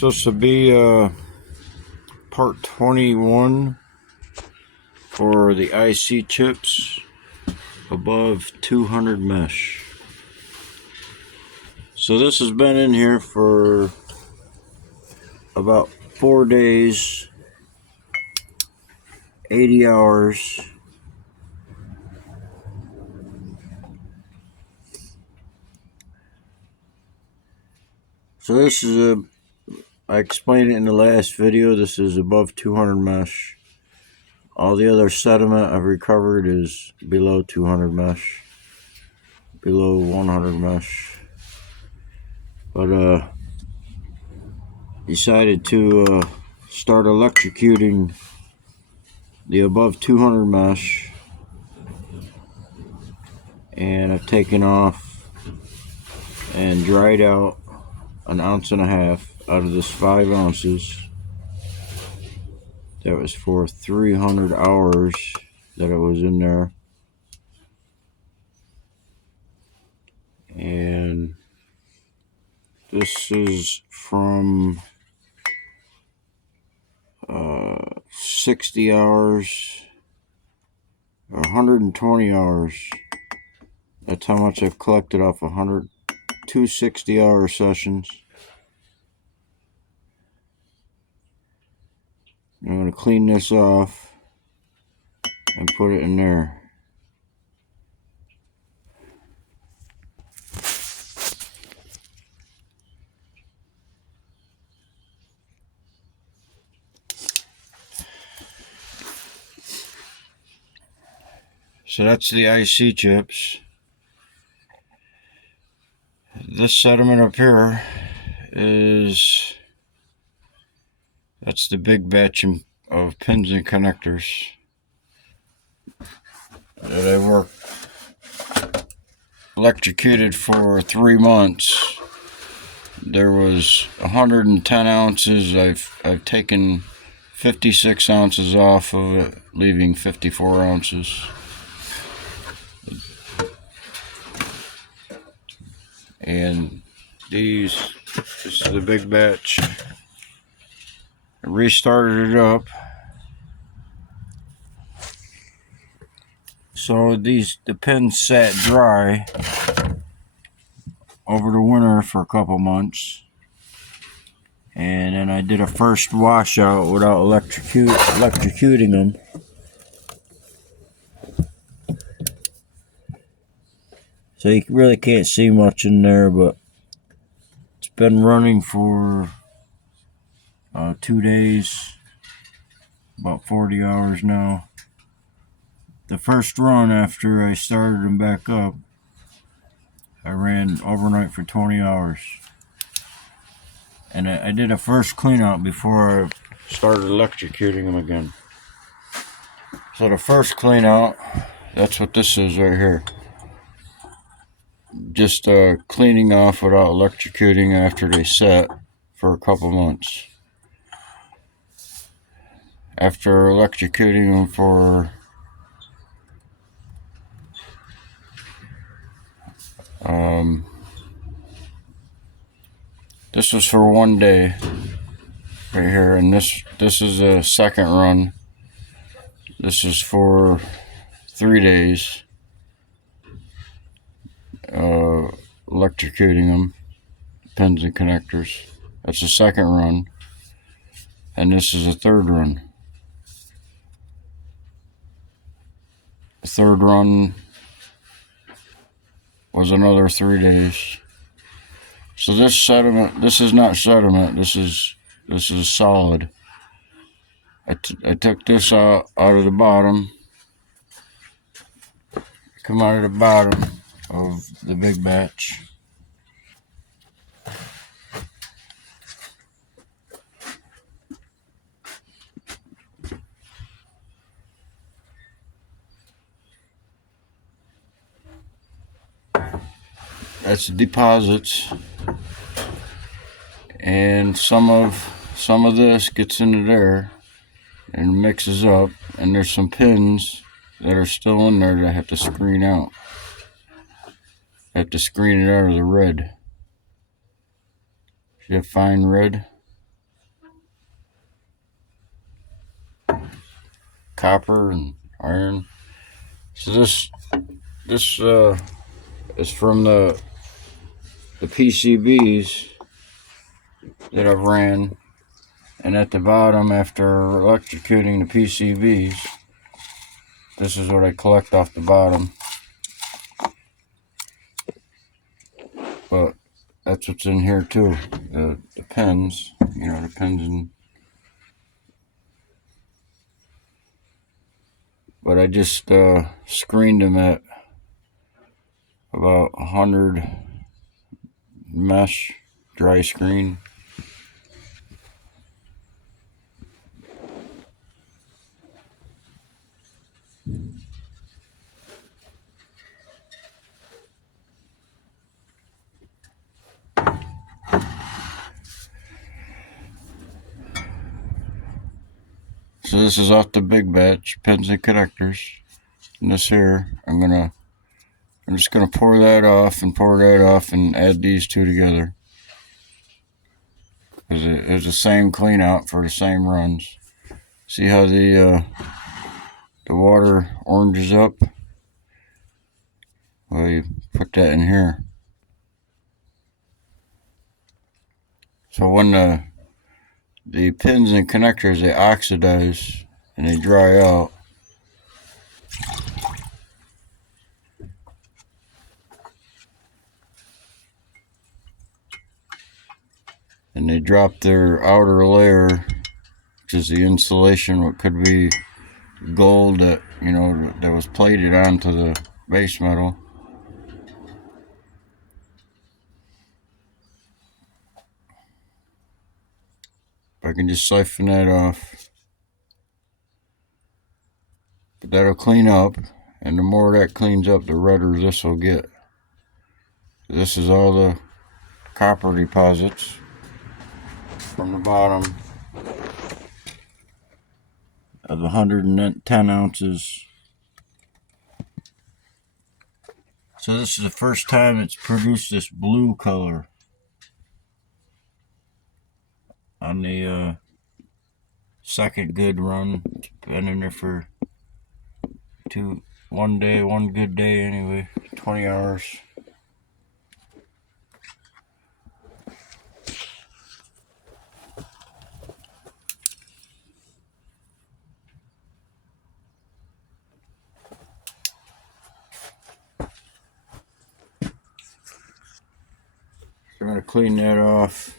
Supposed to be part 21 for the IC chips above 200 mesh. So this has been in here for about 4 days, 80 hours. So this is I explained it in the last video, this is above 200 mesh. All the other sediment I've recovered is below 200 mesh, below 100 mesh. But decided to start electrocuting the above 200 mesh, and I've taken off and dried out 1.5 ounces out of this 5 ounces. That was for 300 hours that it was in there. And this is from 60 hours or 120 hours. That's how much I've collected off 2 60-hour sessions. I'm going to clean this off and put it in there. So that's the IC chips. This sediment up here that's the big batch of pins and connectors that I electrocuted for 3 months. There was 110 ounces. I've taken 56 ounces off of it, leaving 54 ounces. And this is the big batch. I restarted it up. So the pins sat dry over the winter for a couple months. And then I did a first washout without electrocuting them. So you really can't see much in there, but it's been running for 2 days, about 40 hours now. The first run after I started them back up, I ran overnight for 20 hours. And I did a first clean out before I started electrocuting them again. So the first clean out, that's what this is right here. Just cleaning off without electrocuting after they set for a couple months. After electrocuting them for this was for 1 day right here, and this is a second run. This is for 3 days, electrocuting them, pins and connectors. That's the second run, and this is a third run. The third run was another 3 days. So this sediment, this is not sediment, this is solid. I took this out of the bottom, come out of the bottom of the big batch. That's the deposits, and some of this gets into there and mixes up, and there's some pins that are still in there that I have to screen out. I have to screen it out of the red. See that fine red? copper and iron. So this is from the PCBs that I've ran, and at the bottom, after electrocuting the PCBs, this is what I collect off the bottom. But that's what's in here too, the pins, the pins and. But I just screened them at about 100 mesh dry screen. So this is off the big batch, pins and connectors. And this here, I'm just gonna pour that off and add these two together. Because it's the same clean out for the same runs. See how the water oranges up? Well, you put that in here. So when the pins and connectors, they oxidize and they dry out. And they drop their outer layer, which is the insulation, what could be gold that that was plated onto the base metal. If I can just siphon that off, but that'll clean up, and the more that cleans up, the redder this will get. This is all the copper deposits from the bottom of 110 ounces. So this is the first time it's produced this blue color on the second good run. It's been in there for one good day anyway, 20 hours. I'm going to clean that off.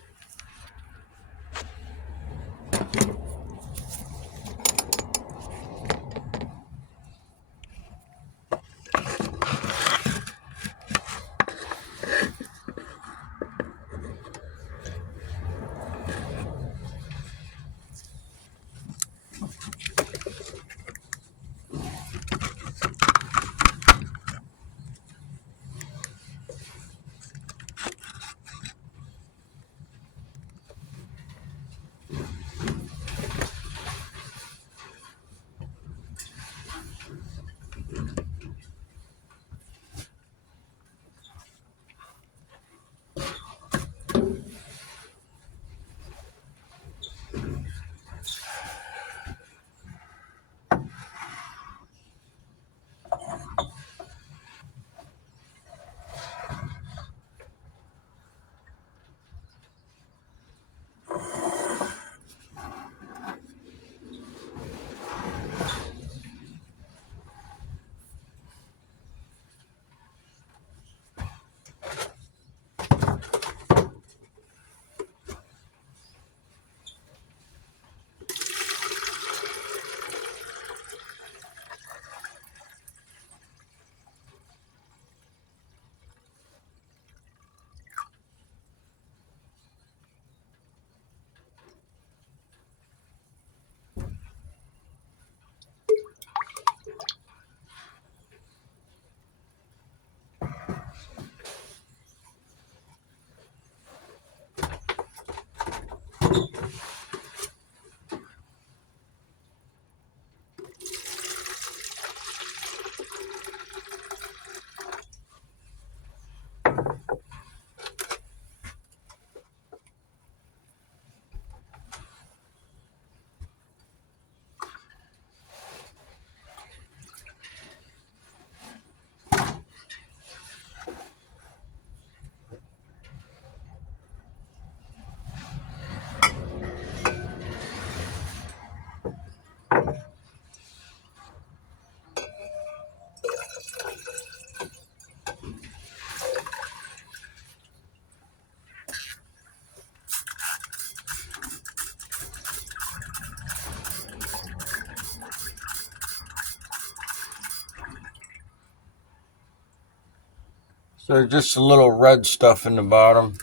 So there's just a little red stuff in the bottom.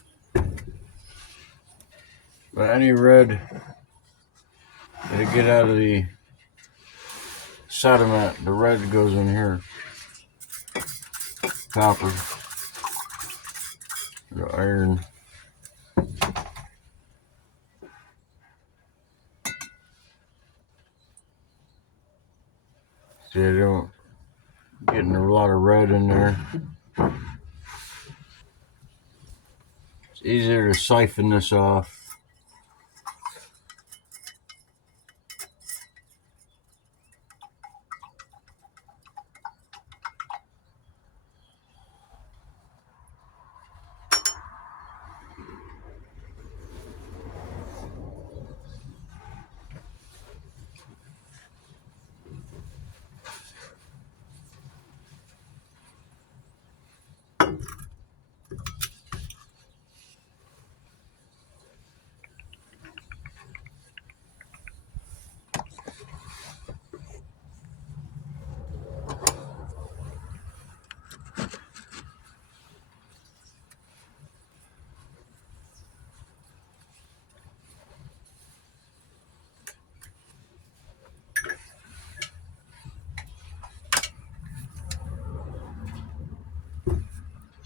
But any red that get out of the sediment, the red goes in here. Copper. The iron. See, I don't getting a lot of red in there. It's easier to siphon this off.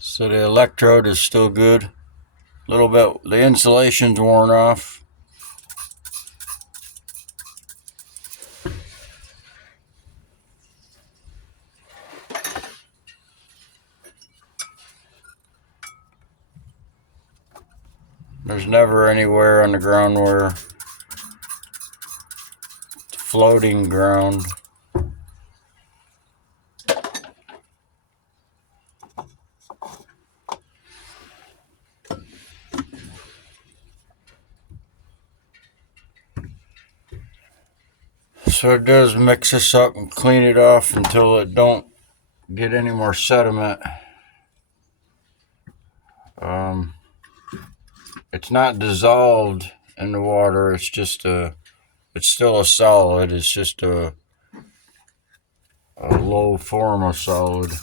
So the electrode is still good. A little bit, the insulation's worn off. There's never anywhere on the ground where it's floating ground. So it does mix this up and clean it off until it don't get any more sediment. It's not dissolved in the water. It's just it's still a solid. It's just a low form of solid.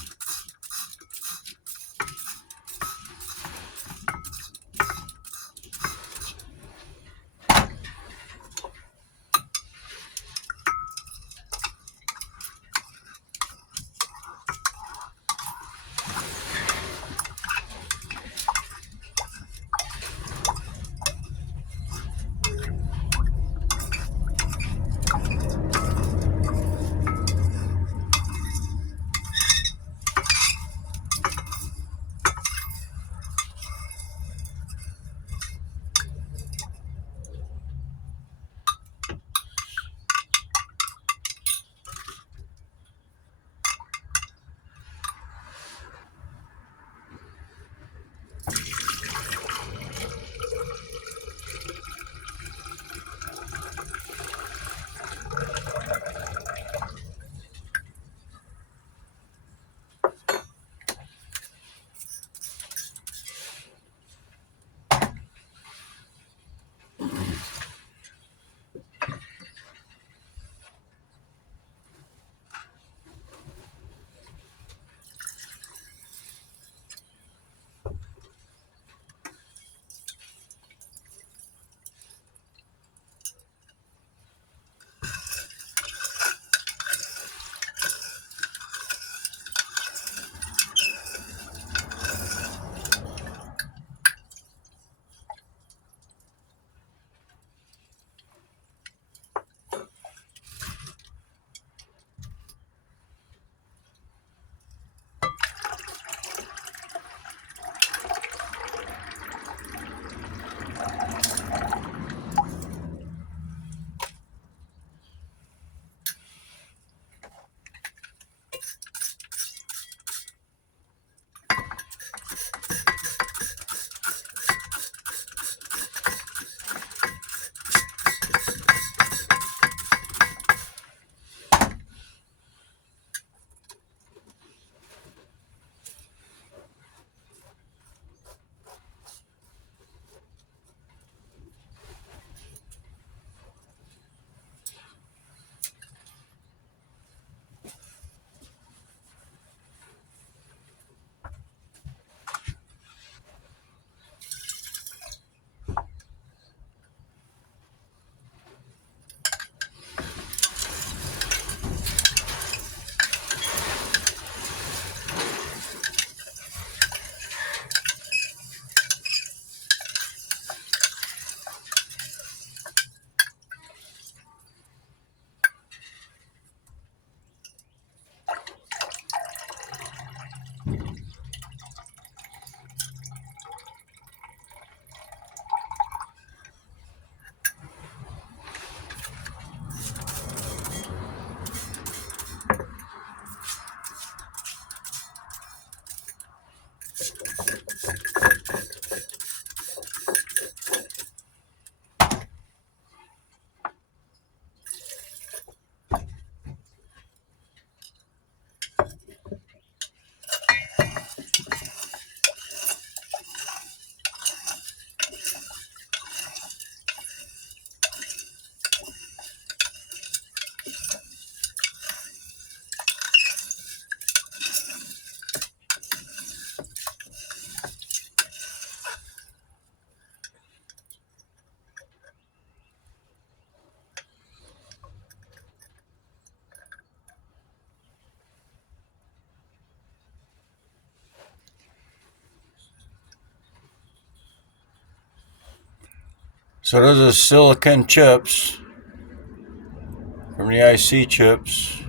So those are silicon chips from the IC chips.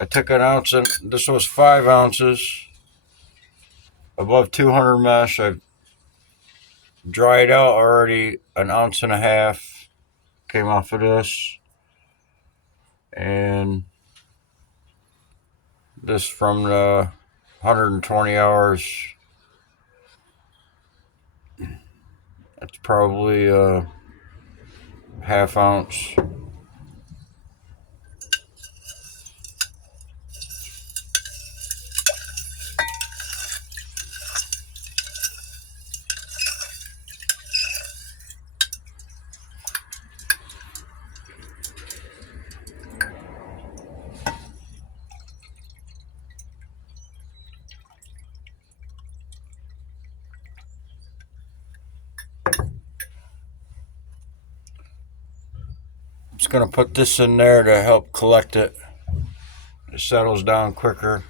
I took an ounce, and this was 5 ounces, above 200 mesh. I've dried out already an ounce and a half, came off of this. And this from the 120 hours. That's probably a half ounce. I'm just going to put this in there to help collect it. It settles down quicker.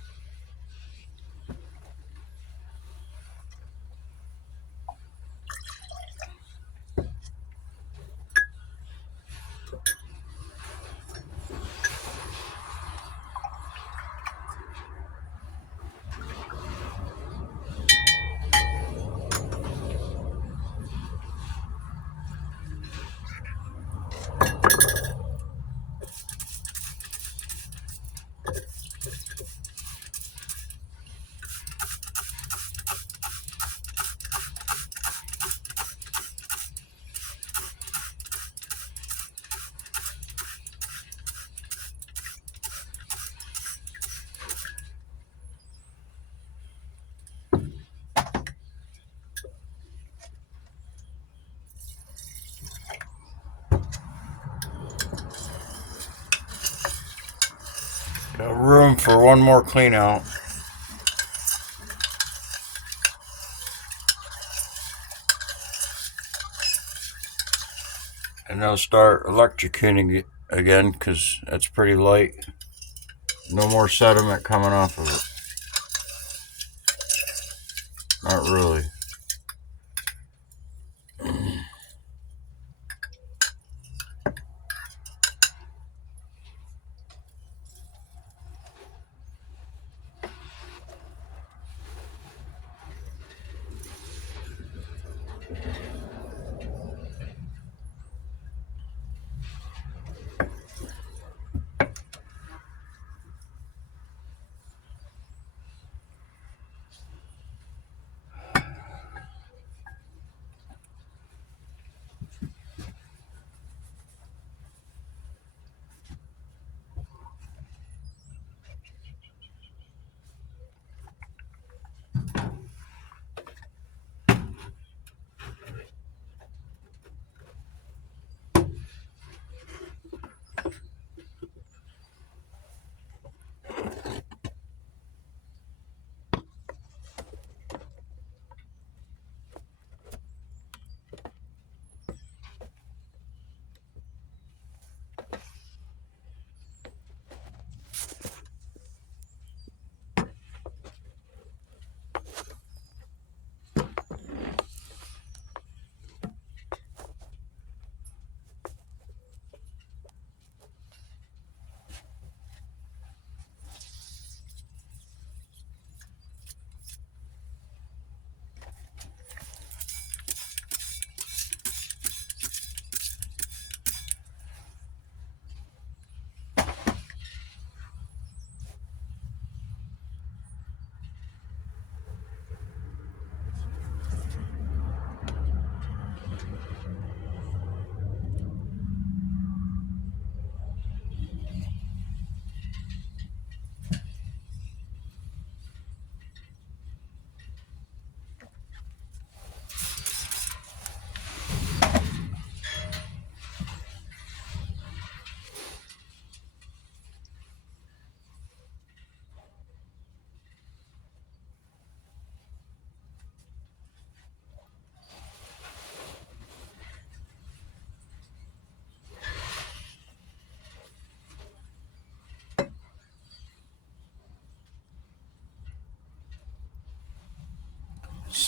Got room for one more clean out. And they'll start electrocuting it again because that's pretty light. No more sediment coming off of it. Not really.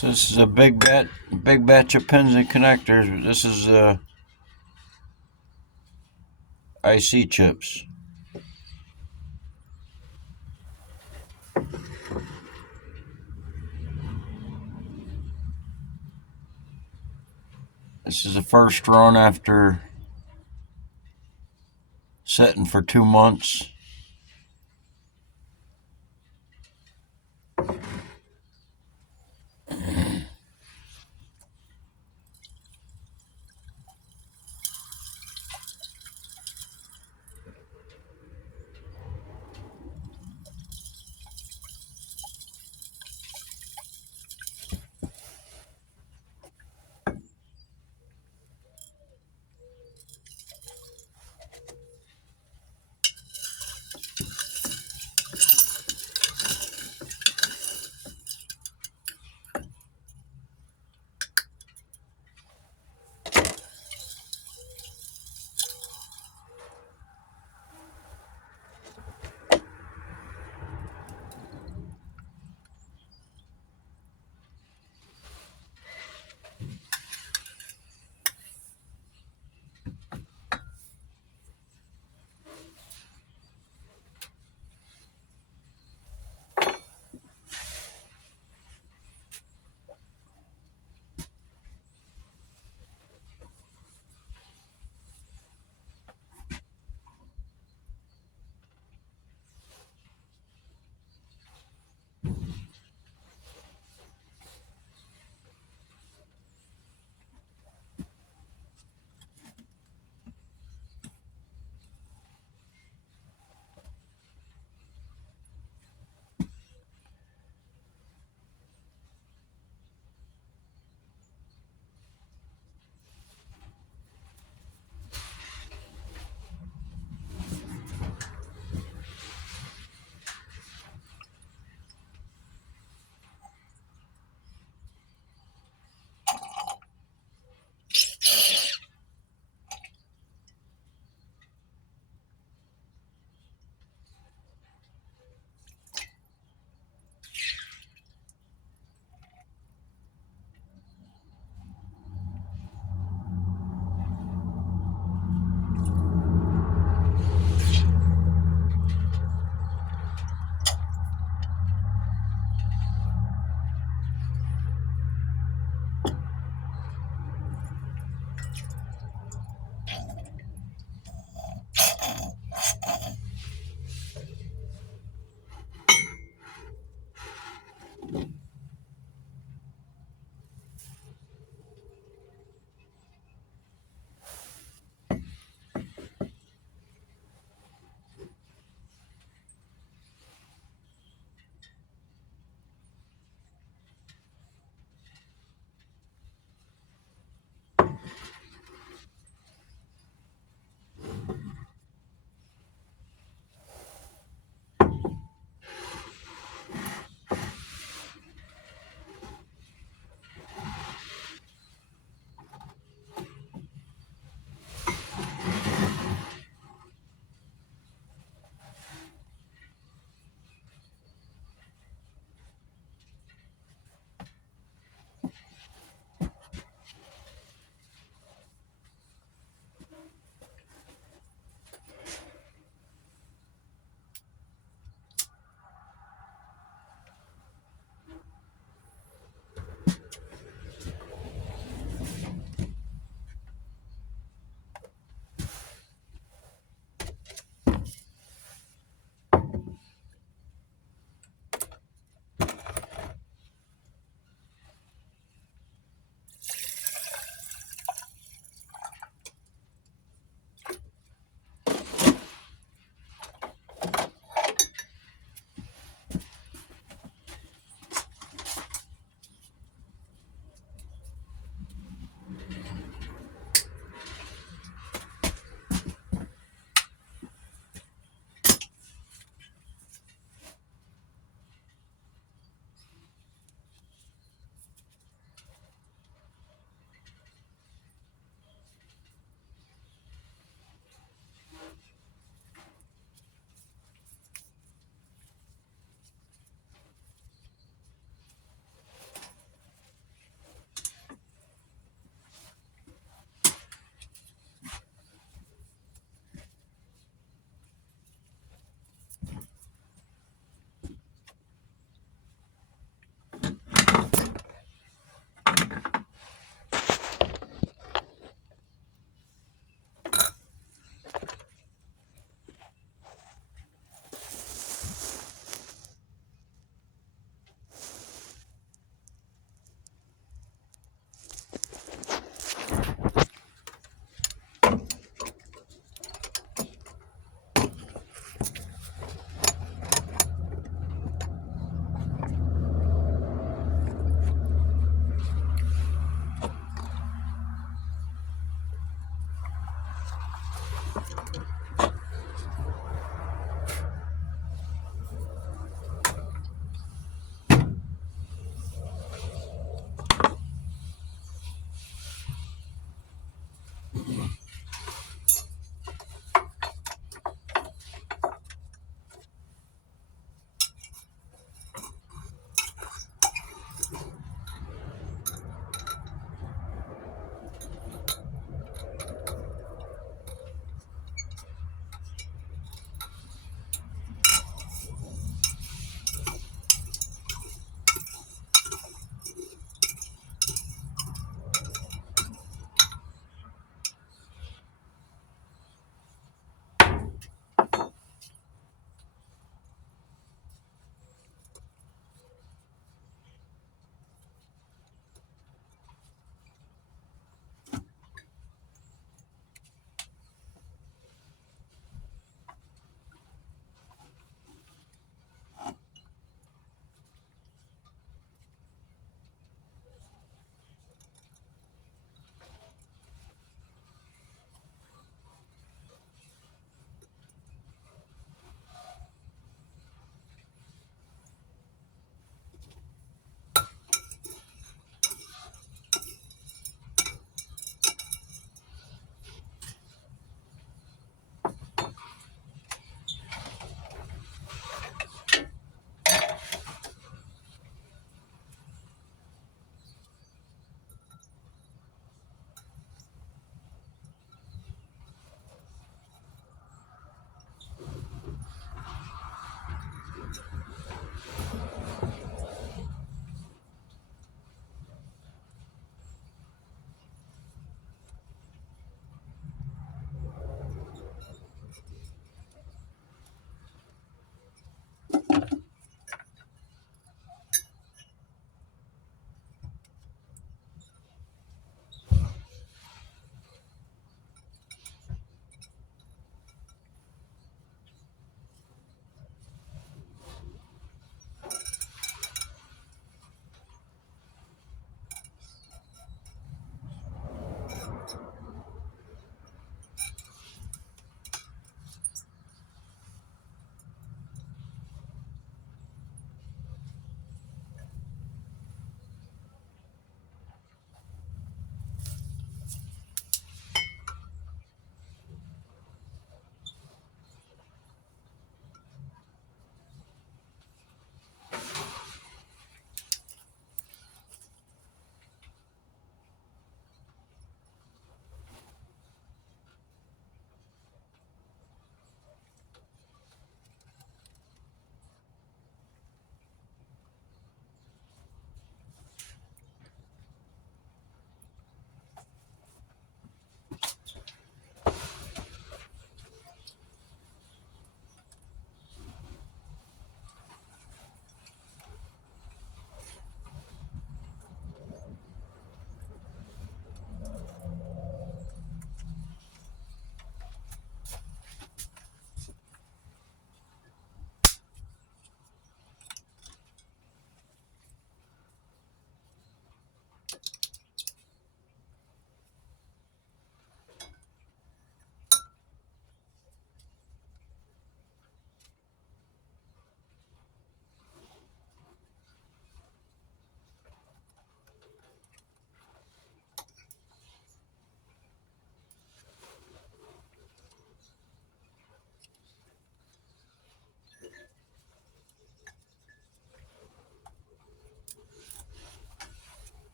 So this is a big batch of pins and connectors. This is IC chips. This is the first run after setting for 2 months.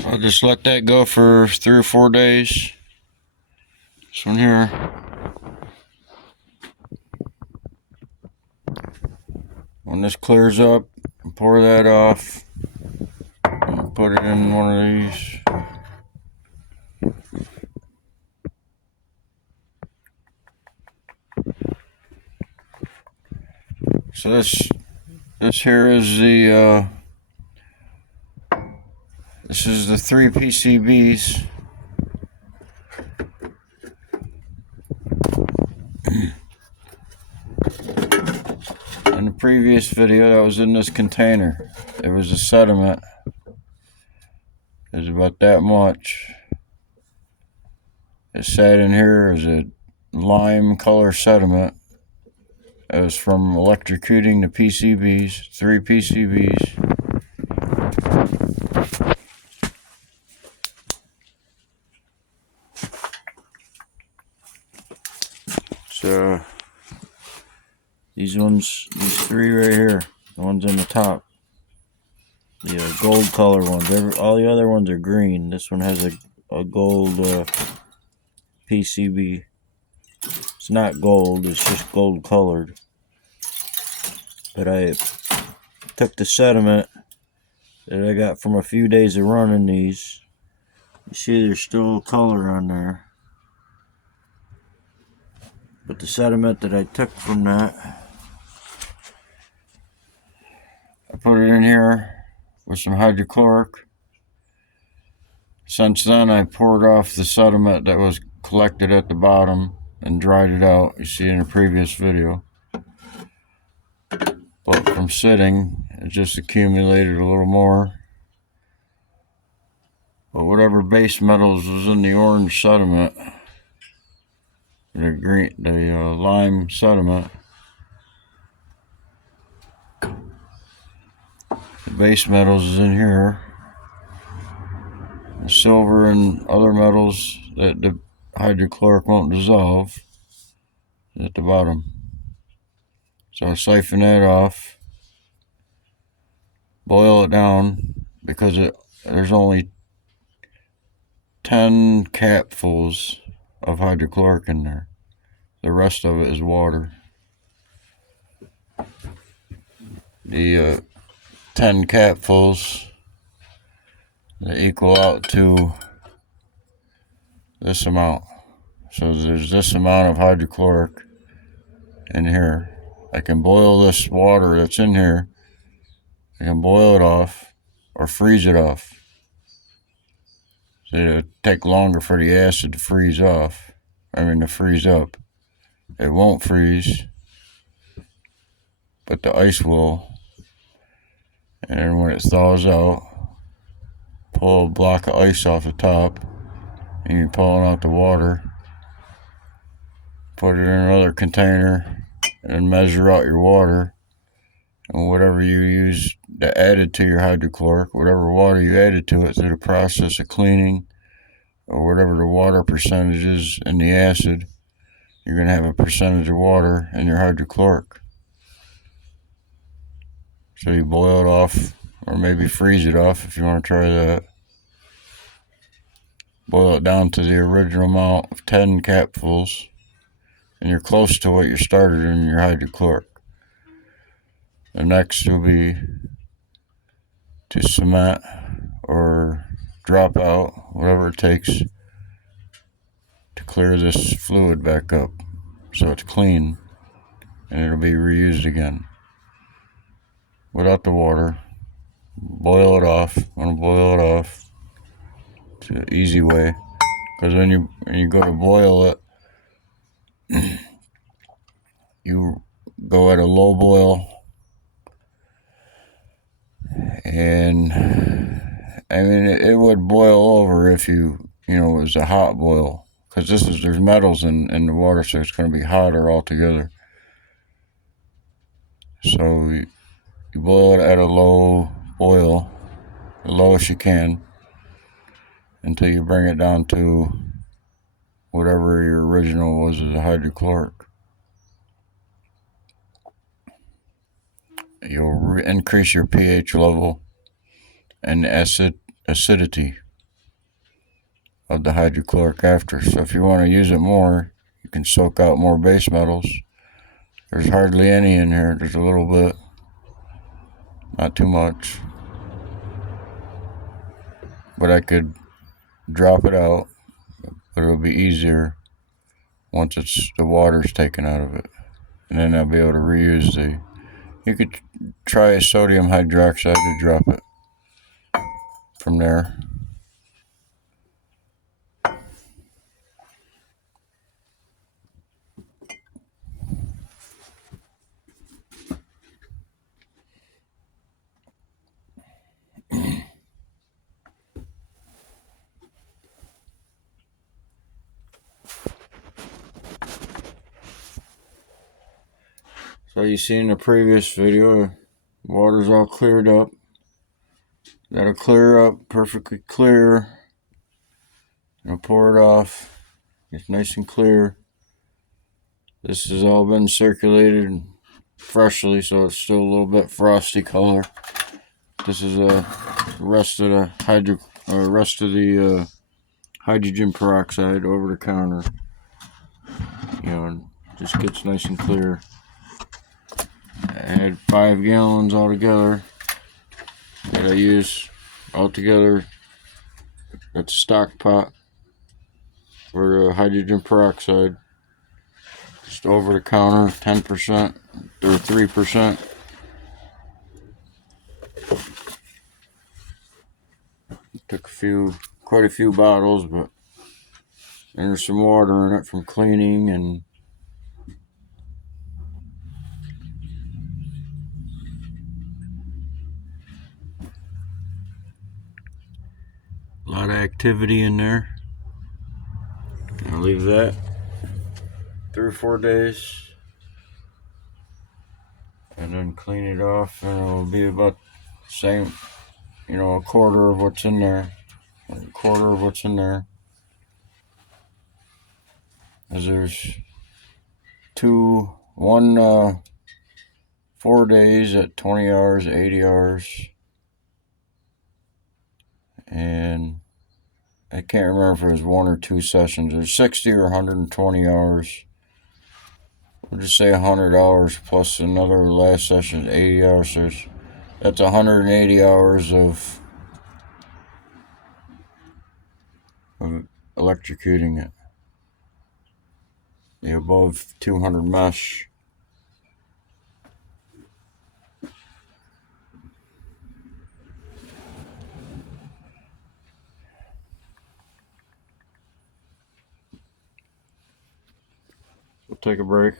So I'll just let that go for 3 or 4 days. This one here. When this clears up, pour that off and put it in one of these. So this here is the this is the 3 PCBs. In the previous video that was in this container, there was a sediment. It was about that much. It sat in here as a lime color sediment. It was from electrocuting the PCBs, 3 PCBs. So these 3 right here, the ones on the top, the gold color ones. All the other ones are green. This one has a gold PCB. It's not gold, it's just gold colored. But I took the sediment that I got from a few days of running these. You see there's still color on there. But the sediment that I took from that, I put it in here with some hydrochloric. Since then, I poured off the sediment that was collected at the bottom and dried it out. You see in the previous video. But from sitting, it just accumulated a little more. But whatever base metals was in the orange sediment, the lime sediment, the base metals is in here. The silver and other metals that the hydrochloric won't dissolve is at the bottom. So I siphon that off, boil it down, because there's only 10 capfuls of hydrochloric in there. The rest of it is water. The 10 capfuls, they equal out to this amount. So there's this amount of hydrochloric in here. I can boil this water that's in here. I can boil it off or freeze it off. So it'll take longer for the acid to freeze off. To freeze up. It won't freeze, but the ice will. And then when it thaws out, pull a block of ice off the top, and you're pulling out the water. Put it in another container, and measure out your water. And whatever you use to add it to your hydrochloric, whatever water you added to it through the process of cleaning, or whatever the water percentage is in the acid, you're going to have a percentage of water in your hydrochloric. So you boil it off, or maybe freeze it off if you want to try that. Boil it down to the original amount of 10 capfuls, and you're close to what you started in your hydrochloric. The next will be to cement or drop out, whatever it takes to clear this fluid back up so it's clean and it'll be reused again. Without the water, boil it off. I'm going to boil it off. It's an easy way, because when you go to boil it, you go at a low boil, and I mean, it would boil over if it was a hot boil. Because there's metals in the water, so it's going to be hotter altogether. So you boil it at a low boil, the lowest you can, until you bring it down to whatever your original was as a hydrochloric. You'll increase your pH level and acidity of the hydrochloric after. So if you want to use it more, you can soak out more base metals. There's hardly any in here. There's a little bit, not too much. But I could drop it out, but it'll be easier once the water's taken out of it. And then I'll be able to reuse you could try a sodium hydroxide to drop it from there. So you see in the previous video, water's all cleared up. That'll clear up perfectly clear. I'll pour it off. It's nice and clear. This has all been circulated freshly, so it's still a little bit frosty color. This is the rest of the hydrogen peroxide over the counter. Just gets nice and clear. I had 5 gallons altogether that I use altogether. That's a stock pot for the hydrogen peroxide. Just over the counter, 10% or 3%. Took quite a few bottles, but there's some water in it from cleaning and a lot of activity in there. I'll leave that 3 or 4 days and then clean it off, and it'll be about the same, a quarter of what's in there. As there's 4 days at 20 hours, 80 hours, and I can't remember if it was 1 or 2 sessions. There's 60 or 120 hours. We'll just say 100 hours plus another last session, 80 hours. So that's 180 hours of electrocuting it. The above 200 mesh. We'll take a break.